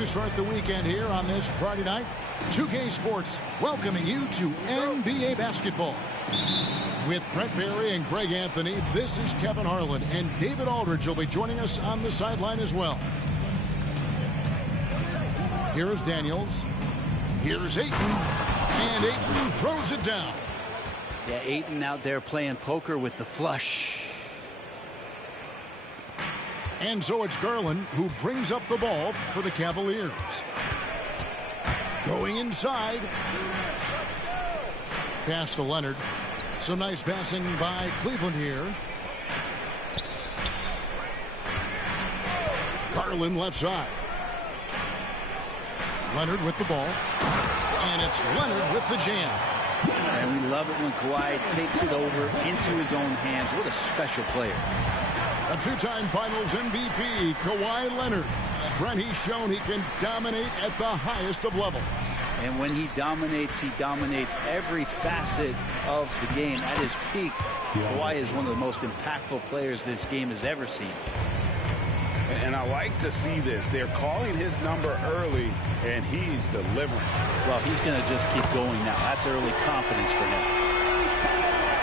we start the weekend here on this Friday night. 2K Sports welcoming you to NBA basketball. With Brent Barry and Greg Anthony, this is Kevin Harlan, and David Aldridge will be joining us on the sideline as well. Here's Daniels. Here's Ayton. And Ayton throws it down. Yeah, Ayton out there playing poker with the flush. And so it's Garland who brings up the ball for the Cavaliers. Going inside. Pass to Leonard. Some nice passing by Cleveland here. Garland left side. Leonard with the ball. And it's Leonard with the jam. And we love it when Kawhi takes it over into his own hands. What a special player. A two-time Finals MVP, Kawhi Leonard. Brent, he's shown he can dominate at the highest of levels. And when he dominates every facet of the game at his peak. Kawhi is one of the most impactful players this game has ever seen. And I like to see this. They're calling his number early, and he's delivering. Well, he's going to just keep going now. That's early confidence for him.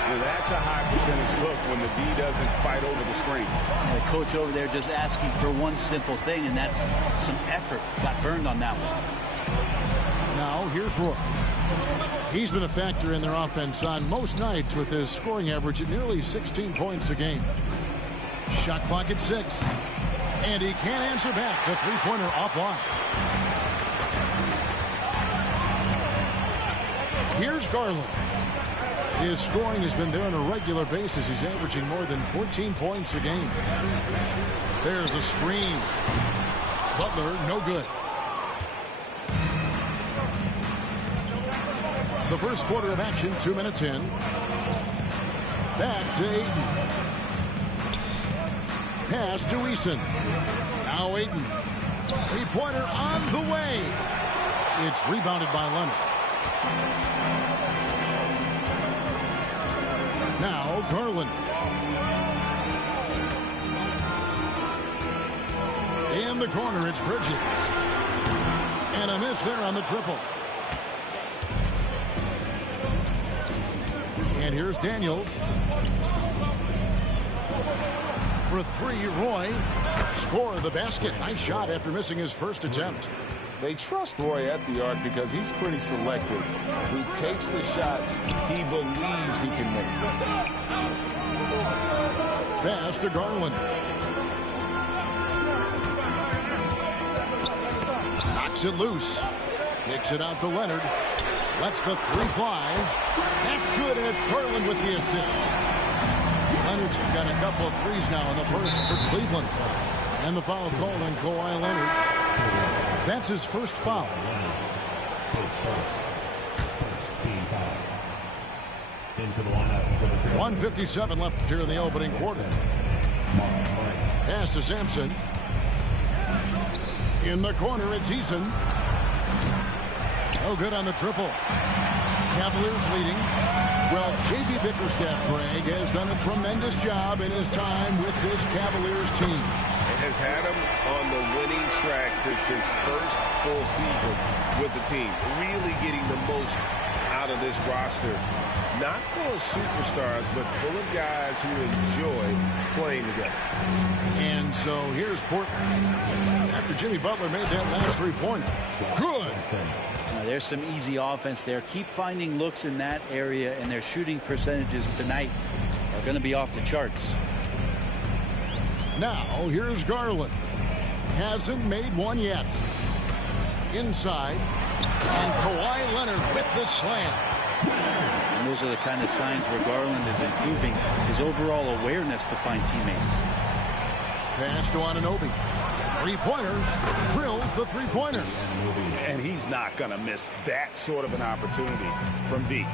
Well, that's a high percentage look when the D doesn't fight over the screen. And the coach over there just asking for one simple thing, and that's some effort. Got burned on that one. Now, here's Roy. He's been a factor in their offense on most nights with his scoring average at nearly 16 points a game. Shot clock at 6. And he can't answer back. The three-pointer offline. Here's Garland. His scoring has been there on a regular basis. He's averaging more than 14 points a game. There's a screen. Butler, no good. The first quarter of action, 2 minutes in. Back to Ayton. Pass to Eason. Now Ayton. Three-pointer on the way. It's rebounded by Leonard. Now Garland. In the corner, it's Bridges. And a miss there on the triple. And here's Daniels. For three, Roy. Score the basket. Nice shot after missing his first attempt. They trust Roy at the arc because he's pretty selective. He takes the shots he believes he can make. Pass to Garland. Knocks it loose. Kicks it out to Leonard. Lets the three fly. That's good, and it's Garland with the assist. Leonard's got a couple of threes now in the first for Cleveland. And the foul called on Kawhi Leonard. That's his first foul. 1:57 left here in the opening quarter. Pass to Sampson. In the corner, it's Eason. No good on the triple. Cavaliers leading. Well, J.B. Bickerstaff, Greg, has done a tremendous job in his time with this Cavaliers team. Has had him on the winning track since his first full season with the team. Really getting the most out of this roster. Not full of superstars, but full of guys who enjoy playing together. And so here's Portland. After Jimmy Butler made that last three-pointer. Good. Now, there's some easy offense there. Keep finding looks in that area, and their shooting percentages tonight are going to be off the charts. Now, here's Garland. Hasn't made one yet. Inside. And Kawhi Leonard with the slam. And those are the kind of signs where Garland is improving his overall awareness to find teammates. Pass to Anunoby. Three-pointer. Drills the three-pointer. And he's not going to miss that sort of an opportunity from deep.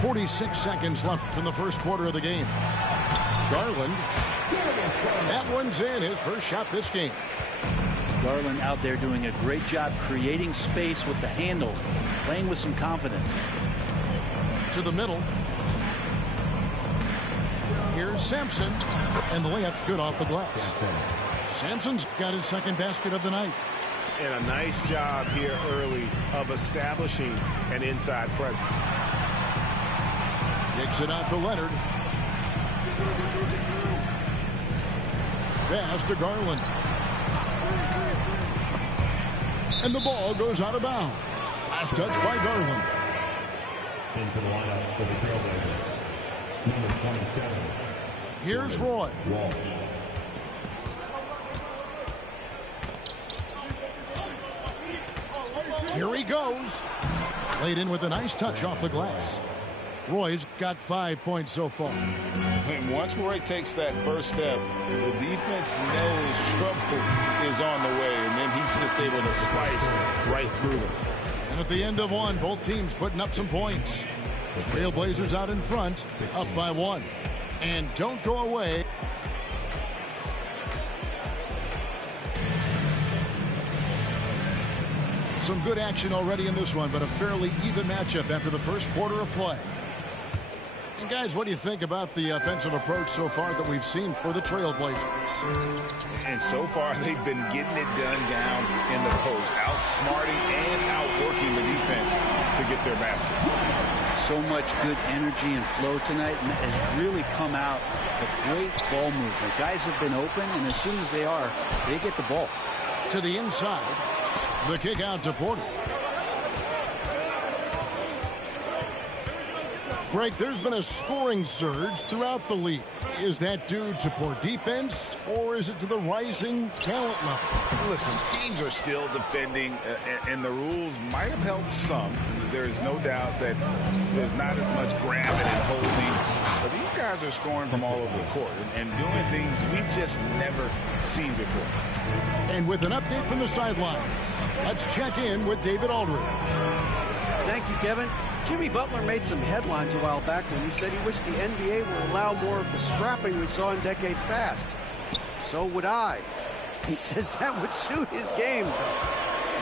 46 seconds left in the first quarter of the game. Garland. That one's in. His first shot this game. Garland out there doing a great job creating space with the handle, playing with some confidence. To the middle. Here's Sampson, and the layup's good off the glass. Sampson's got his second basket of the night. And a nice job here early of establishing an inside presence. Kicks it out to Leonard. Pass to Garland. And the ball goes out of bounds. Last touch by Garland. Into the lineup for the Trailblazers. Number 27. Here's Roy. Walsh. Here he goes. Laid in with a nice touch off the glass. Roy's got 5 points so far. And once Roy takes that first step, the defense knows trouble is on the way, and then he's just able to slice right through them. And at the end of one, both teams putting up some points. Trailblazers out in front, up by 1. And don't go away. Some good action already in this one, but a fairly even matchup after the first quarter of play. And guys, what do you think about the offensive approach so far that we've seen for the Trailblazers? And so far, they've been getting it done down in the post, outsmarting and outworking the defense to get their baskets. So much good energy and flow tonight, and that has really come out of great ball movement. Guys have been open, and as soon as they are, they get the ball. To the inside. The kick out to Porter. Greg, there's been a scoring surge throughout the league. Is that due to poor defense, or is it to the rising talent level? Listen, teams are still defending, and the rules might have helped some. There is no doubt that there's not as much grabbing and holding. But these guys are scoring from all over the court and doing things we've just never seen before. And with an update from the sidelines, let's check in with David Aldridge. Thank you, Kevin. Jimmy Butler made some headlines a while back when he said he wished the NBA will allow more of the scrapping we saw in decades past. So would I. He says that would suit his game.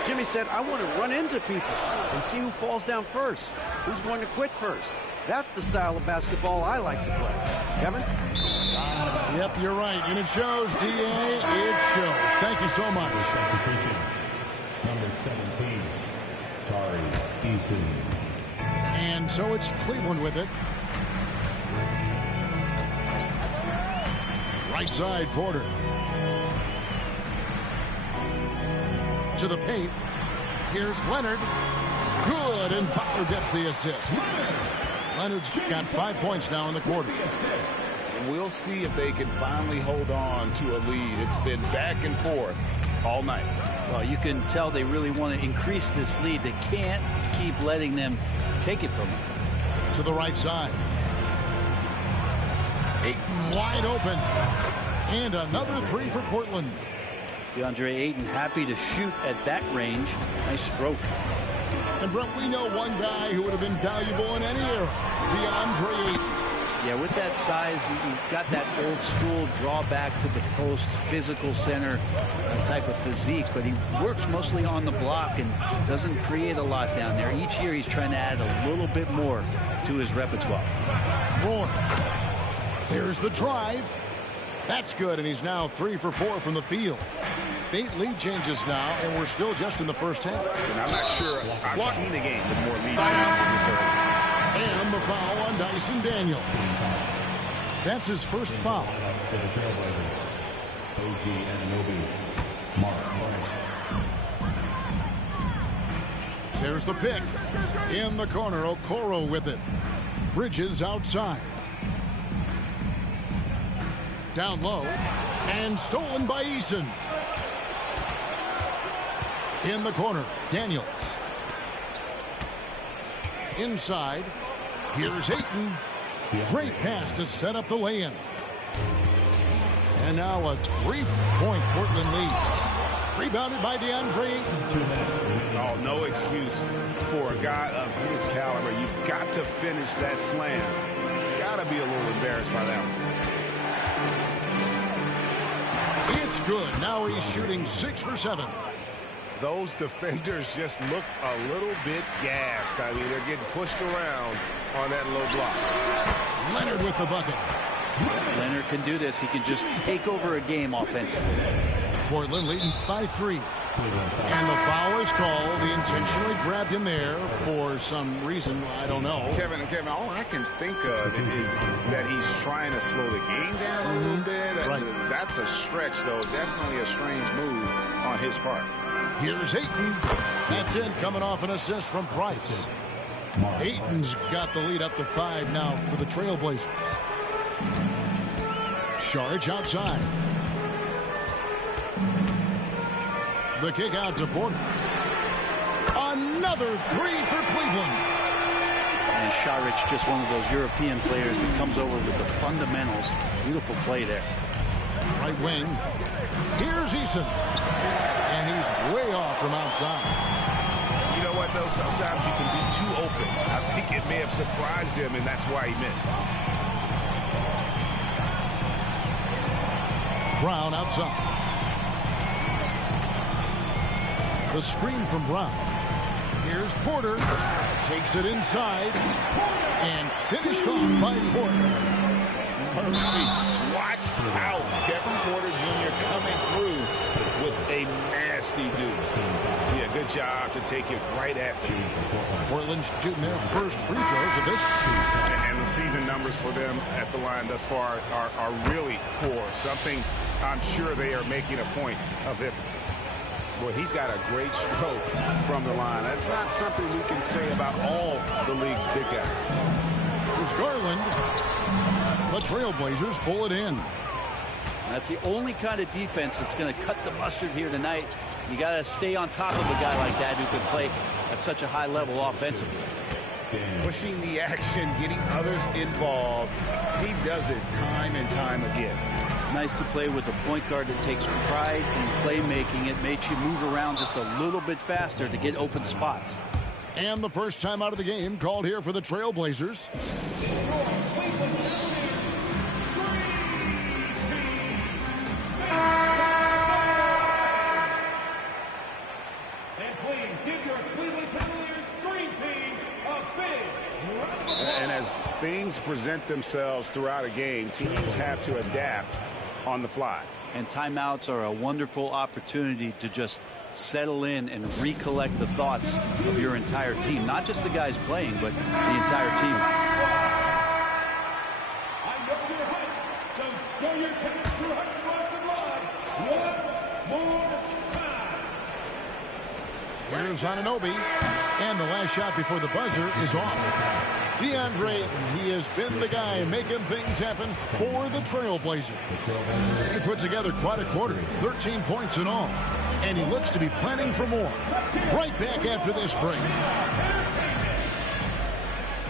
Jimmy said, I want to run into people and see who falls down first, who's going to quit first. That's the style of basketball I like to play. Kevin? Yep, you're right. And it shows, D.A. It shows. Thank you so much. Number 17. Tari Eason. And so it's Cleveland with it. Right side, Porter. To the paint. Here's Leonard. Good, and Butler gets the assist. Leonard's got 5 points now in the quarter. We'll see if they can finally hold on to a lead. It's been back and forth all night. Well, you can tell they really want to increase this lead. They can't keep letting them take it from them. To the right side. Ayton wide open. And another three for Portland. DeAndre Ayton happy to shoot at that range. Nice stroke. And Brent, we know one guy who would have been valuable in any era. DeAndre Ayton. Yeah, with that size, you've got that old school drawback to the post, physical center type of physique, but he works mostly on the block and doesn't create a lot down there. Each year he's trying to add a little bit more to his repertoire. Moore. There's the drive. That's good, and he's now 3 for 4 from the field. 8 lead changes now, and we're still just in the first half. And I'm not sure I've seen a game with more lead changes this early. And the foul on Dyson Daniel. That's his first foul. For the Trailblazers. OG Anunoby. Mark Burns. There's the pick. In the corner, Okoro with it. Bridges outside. Down low. And stolen by Eason. In the corner, Daniels. Inside. Here's Ayton. Great pass to set up the lay-in. And now a 3-point Portland lead. Rebounded by DeAndre Ayton. Oh, no excuse for a guy of his caliber. You've got to finish that slam. Got to be a little embarrassed by that one. It's good. Now he's shooting 6 for 7. Those defenders just look a little bit gassed. I mean, they're getting pushed around on that low block. Leonard with the bucket. Leonard can do this. He can just take over a game offensively. Portland leading by 3. And the foul is called. He intentionally grabbed him there for some reason. I don't know. Kevin, all I can think of is that he's trying to slow the game down a little bit. Right. That's a stretch, though. Definitely a strange move on his part. Here's Ayton. That's it, coming off an assist from Price. Ayton's got the lead up to 5 now for the Trailblazers. Saric outside. The kick out to Porter. Another 3 for Cleveland. And Saric, just one of those European players that comes over with the fundamentals. Beautiful play there. Right wing. Here's Eason. And he's way off from outside. You know what, though? Sometimes you can be too open. I think it may have surprised him, and that's why he missed. Brown outside. The screen from Brown. Here's Porter. Takes it inside. And finished off by Porter. Mercy. Watch out. Kevin Porter Jr. coming through with a nasty deuce. Yeah, good job to take it right at them. Portland's shooting their first free throws of this season. And the season numbers for them at the line thus far are really poor. Something I'm sure they are making a point of emphasis. Boy, he's got a great stroke from the line. That's not something we can say about all the league's big guys. Here's Garland. The Trailblazers pull it in. That's the only kind of defense that's going to cut the mustard here tonight. You got to stay on top of a guy like that who can play at such a high level offensively. Pushing the action, getting others involved. He does it time and time again. Nice to play with a point guard that takes pride in playmaking. It makes you move around just a little bit faster to get open spots. And the first time out of the game called here for the Trailblazers. And please give your Cleveland Cavaliers screen team a big And as things present themselves throughout a game, teams have to adapt on the fly. And timeouts are a wonderful opportunity to just settle in and recollect the thoughts of your entire team. Not just the guys playing, but the entire team. I know you're hyped, so show your chemistry one more time. Here's Anunoby. And the last shot before the buzzer is off. DeAndre, he has been the guy making things happen for the Trailblazers. He put together quite a quarter, 13 points in all. And he looks to be planning for more. Right back after this break.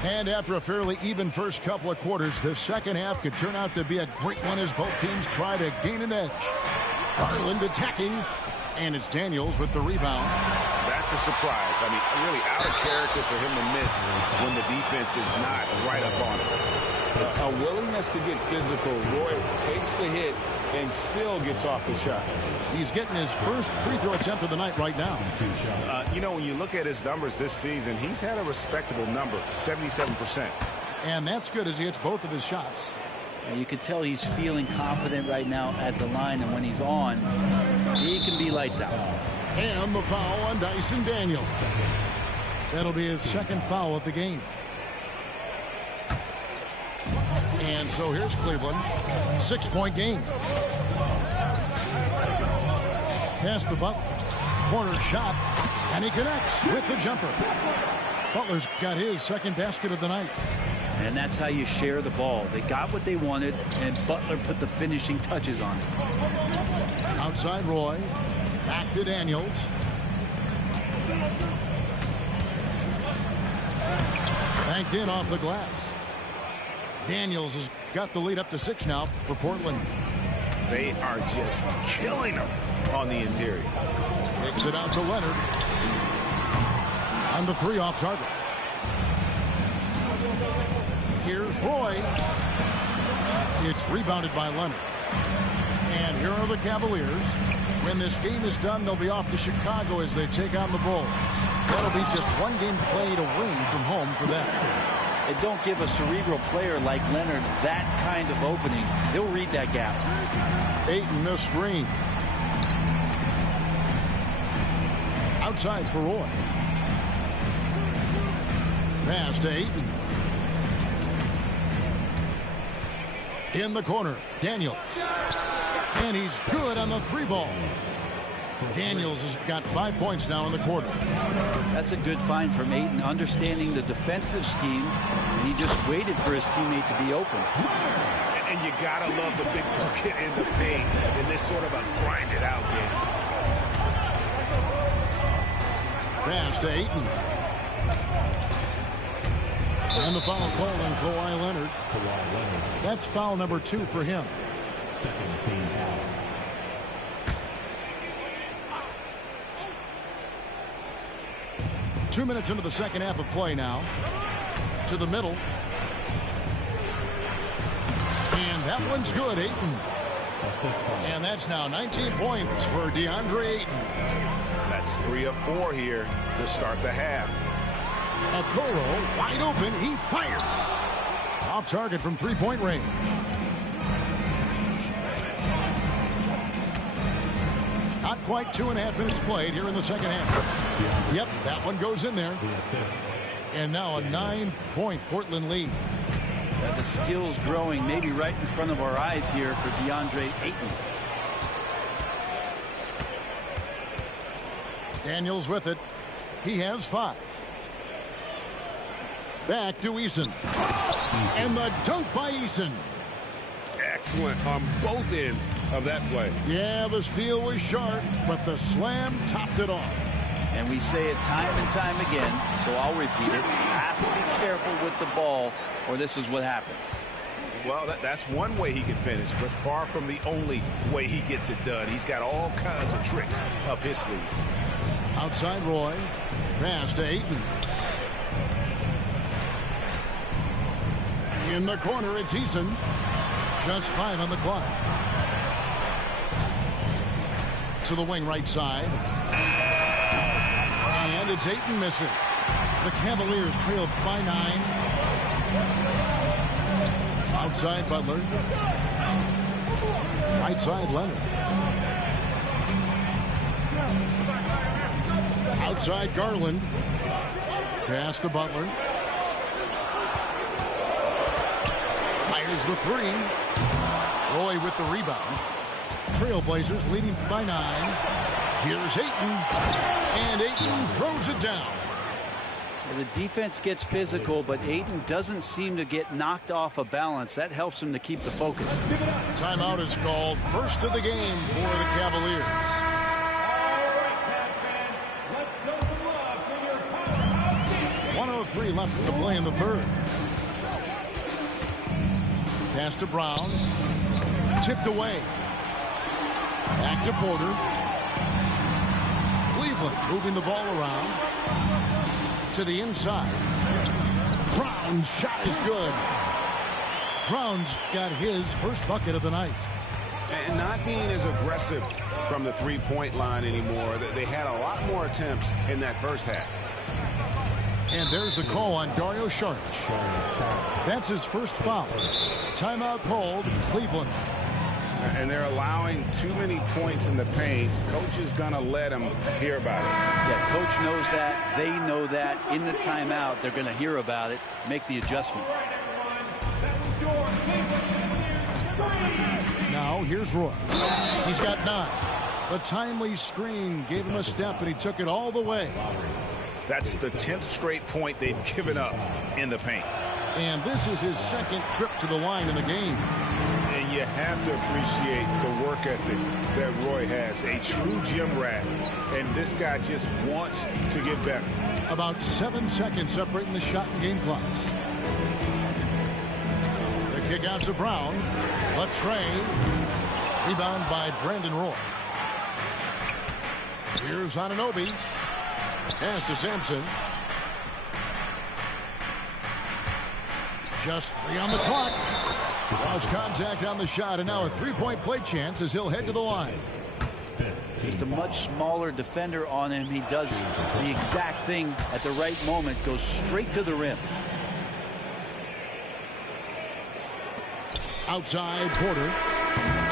And after a fairly even first couple of quarters, the second half could turn out to be a great one as both teams try to gain an edge. Garland attacking, and it's Daniels with the rebound. That's a surprise. I mean, really out of character for him to miss when the defense is not right up on him. A willingness to get physical. Roy takes the hit and still gets off the shot. He's getting his first free throw attempt of the night right now. You know, when you look at his numbers this season, he's had a respectable number, 77%. And that's good as he hits both of his shots. And you can tell he's feeling confident right now at the line, and when he's on, he can be lights out. And the foul on Dyson Daniels. That'll be his second foul of the game. And so here's Cleveland. 6-point game. Pass to Butler. Corner shot. And he connects with the jumper. Butler's got his second basket of the night. And that's how you share the ball. They got what they wanted, and Butler put the finishing touches on it. Outside Roy. Back to Daniels. Banked in off the glass. Daniels has got the lead up to 6 now for Portland. They are just killing them on the interior. Kicks it out to Leonard. On the 3 off target. Here's Roy. It's rebounded by Leonard. And here are the Cavaliers. When this game is done, they'll be off to Chicago as they take on the Bulls. That'll be just one game played away from home for them. And don't give a cerebral player like Leonard that kind of opening. They'll read that gap. Ayton the screen. Outside for Roy. Pass to Ayton. In the corner, Daniels. And he's good on the 3-ball. Daniels has got 5 points now in the quarter. That's a good find from Ayton, understanding the defensive scheme, and he just waited for his teammate to be open. And you gotta love the big bucket in the paint in this sort of a grinded out game. Pass to Ayton. And the foul called on Kawhi Leonard. That's foul number 2 for him. Second team foul. Two minutes into the second half of play now. To the middle. And that one's good, Ayton. And that's now 19 points for DeAndre Ayton. That's 3 of 4 here to start the half. Okoro wide open. He fires. Off target from 3-point range. Not quite 2.5 minutes played here in the second half. Yep, that one goes in there. And now a 9-point Portland lead. The skills growing maybe right in front of our eyes here for DeAndre Ayton. Daniels with it. He has 5. Back to Eason. And the dunk by Eason. Excellent on both ends of that play. Yeah, the steal was sharp, but the slam topped it off. And we say it time and time again, so I'll repeat it. You have to be careful with the ball, or this is what happens. Well, that's one way he can finish, but far from the only way he gets it done. He's got all kinds of tricks up his sleeve. Outside Roy. Pass to Ayton. In the corner, it's Eason. Just 5 on the clock. To the wing right side. And it's Ayton missing. The Cavaliers trailed by 9. Outside Butler. Right side Leonard. Outside Garland. Pass to Butler. Fires the 3. Roy with the rebound. Trailblazers leading by 9. Here's Ayton. And Ayton throws it down. The defense gets physical, but Ayton doesn't seem to get knocked off a balance. That helps him to keep the focus. Timeout is called. First of the game for the Cavaliers. 1:03 left to play in the third. Pass to Brown. Tipped away. Back to Porter. Cleveland moving the ball around. To the inside. Brown's shot is good. Brown's got his first bucket of the night. And not being as aggressive from the three-point line anymore. They had a lot more attempts in that first half. And there's the call on Dario Saric. That's his first foul. Timeout called, Cleveland. And they're allowing too many points in the paint. Coach is going to let them hear about it. Yeah, coach knows that. They know that. In the timeout, they're going to hear about it, make the adjustment. Now here's Roy. He's got 9. The timely screen gave him a step, and he took it all the way. That's the 10th straight point they've given up in the paint. And this is his second trip to the line in the game. And you have to appreciate the work ethic that Roy has. A true gym rat. And this guy just wants to get better. About 7 seconds separating the shot and game clocks. The kick out to Brown. A tray. Rebound by Brandon Roy. Here's Anunoby. Pass to Sampson. Just 3 on the clock. Lost contact on the shot, and now a 3-point play chance as he'll head to the line. Just a much smaller defender on him. He does the exact thing at the right moment, goes straight to the rim. Outside Porter.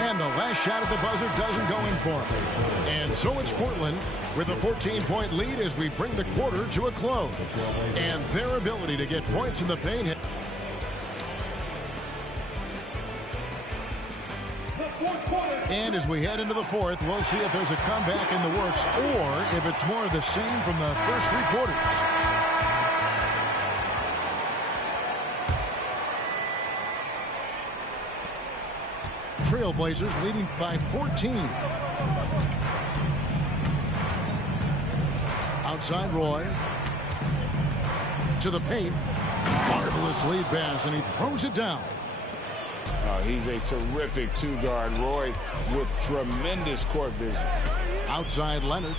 And the last shot at the buzzer doesn't go in for him. And so it's Portland with a 14-point lead as we bring the quarter to a close. And their ability to get points in the paint. And as we head into the fourth, we'll see if there's a comeback in the works or if it's more of the same from the first three quarters. Trailblazers leading by 14. Outside Roy. To the paint. Marvelous lead pass, and he throws it down. He's a terrific two-guard. Roy with tremendous court vision. Outside Leonard.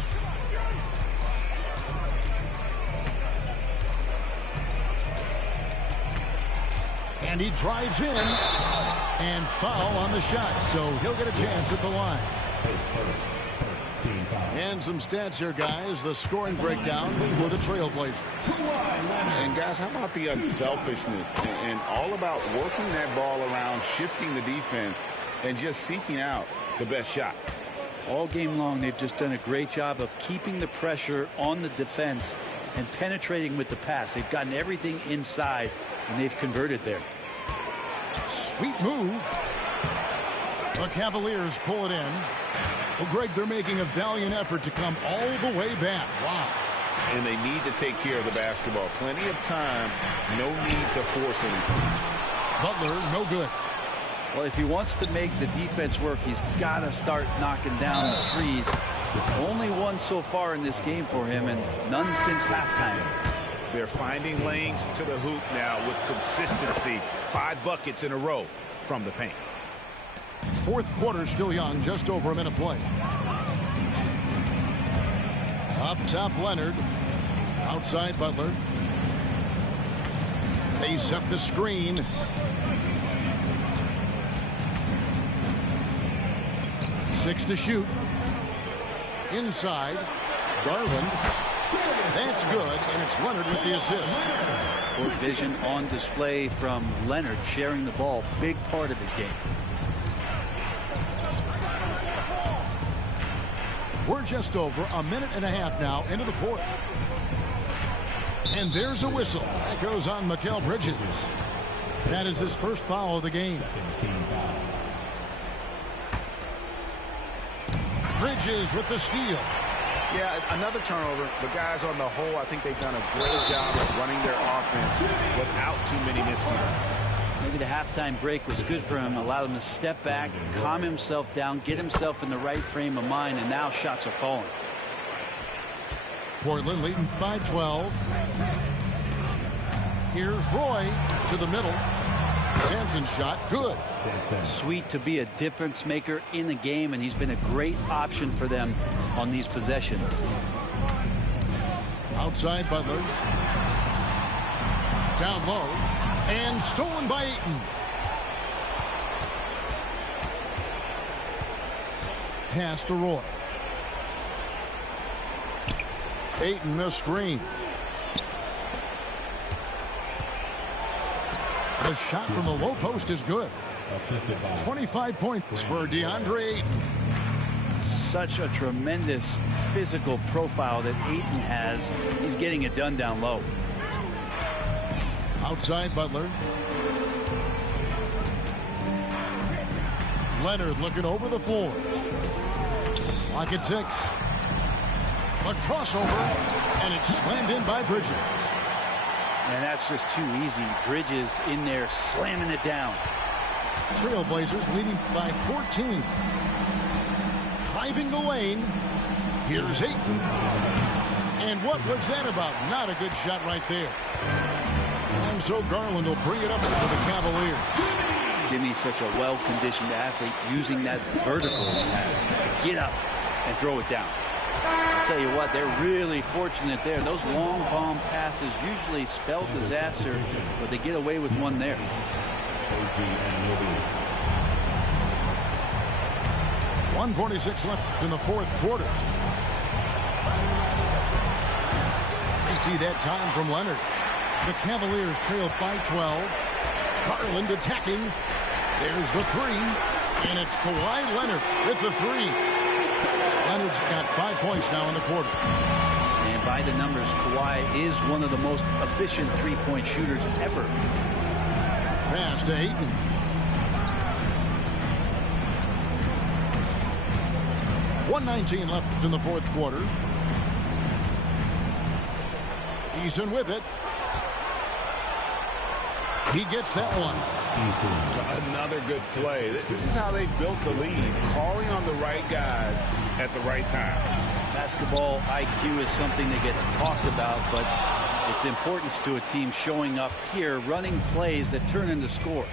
And he drives in. And foul on the shot, so he'll get a chance at the line. And some stats here, guys. The scoring breakdown for the Trailblazers. And, guys, how about the unselfishness and all about working that ball around, shifting the defense, and just seeking out the best shot. All game long, they've just done a great job of keeping the pressure on the defense and penetrating with the pass. They've gotten everything inside, and they've converted there. Sweet move. The Cavaliers pull it in. Well, Greg, they're making a valiant effort to come all the way back. Wow. And they need to take care of the basketball. Plenty of time. No need to force anything. Butler, no good. Well, if he wants to make the defense work, he's got to start knocking down the threes. Only one so far in this game for him, and none since halftime. They're finding lanes to the hoop now with consistency. 5 buckets in a row from the paint. Fourth quarter still young, just over a minute play. Up top Leonard. Outside Butler. They set the screen. Six to shoot. Inside. Garland. That's good, and it's Leonard with the assist. Court vision on display from Leonard, sharing the ball. Big part of his game. We're just over a minute and a half now into the fourth. And there's a whistle. That goes on Mikal Bridges. That is his first foul of the game. Bridges with the steal. Yeah, another turnover. The guys on the whole, I think they've done a great job of running their offense without too many miscues. Maybe the halftime break was good for him, allowed him to step back, calm himself down, get himself in the right frame of mind, and now shots are falling. Portland leading by 12. Here's Roy to the middle. Sampson's shot, good. Sweet to be a difference maker in the game, and he's been a great option for them on these possessions. Outside Butler. Down low. And stolen by Ayton. Pass to Roy. Ayton, the screen. The shot from the low post is good. 25 points for DeAndre Ayton. Such a tremendous physical profile that Ayton has. He's getting it done down low. Outside Butler. Leonard looking over the floor. Lock at 6. A crossover, and it's slammed in by Bridges. And that's just too easy. Bridges in there slamming it down. Trailblazers leading by 14. Driving the lane. Here's Ayton. And what was that about? Not a good shot right there. And so Garland will bring it up for the Cavaliers. Jimmy's such a well-conditioned athlete, using that vertical he has to get up and throw it down. I'll tell you what, they're really fortunate there. Those long bomb passes usually spell disaster, but they get away with one there. 1:46 left in the fourth quarter. You see that time from Leonard. The Cavaliers trail by 12. Garland attacking. There's the three, and it's Kawhi Leonard with the three. Leonard's got 5 points now in the quarter. And by the numbers, Kawhi is one of the most efficient three-point shooters ever. Pass to Ayton. .119 left in the fourth quarter. Eason with it. He gets that one. Another good play. This is how they built the lead, calling on the right guys at the right time. Basketball IQ is something that gets talked about, but its importance to a team showing up here, running plays that turn into scores.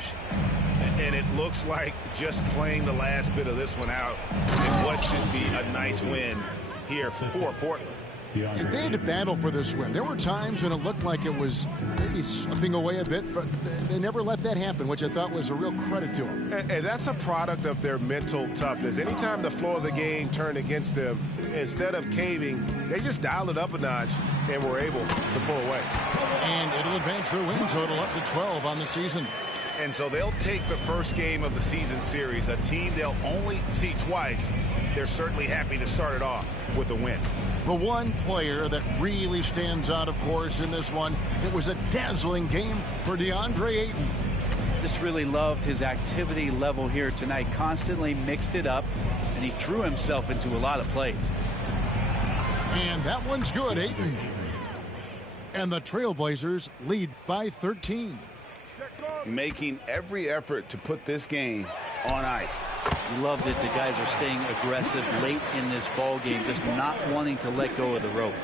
And it looks like just playing the last bit of this one out in what should be a nice win here for Portland. If they had to battle for this win, there were times when it looked like it was maybe slipping away a bit, but they never let that happen, which I thought was a real credit to them. And that's a product of their mental toughness. Anytime the flow of the game turned against them, instead of caving, they just dialed it up a notch and were able to pull away. And it'll advance their win total up to 12 on the season. And so they'll take the first game of the season series, a team they'll only see twice. They're certainly happy to start it off with a win. The one player that really stands out, of course, in this one, it was a dazzling game for DeAndre Ayton. Just really loved his activity level here tonight. Constantly mixed it up, and he threw himself into a lot of plays. And that one's good, Ayton. And the Trailblazers lead by 13. Making every effort to put this game on ice. Love that the guys are staying aggressive late in this ball game, just not wanting to let go of the rope.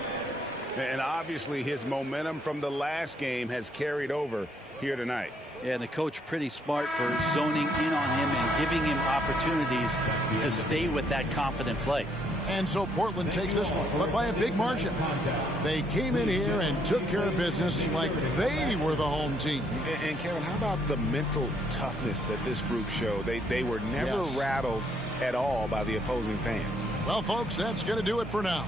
And obviously his momentum from the last game has carried over here tonight. Yeah, and the coach pretty smart for zoning in on him and giving him opportunities to stay with that confident play. And so Portland takes this one, but by a big margin. They came in here and took care of business like they were the home team. And Kevin, how about the mental toughness that this group showed? They were never rattled at all by the opposing fans. Well, folks, that's going to do it for now.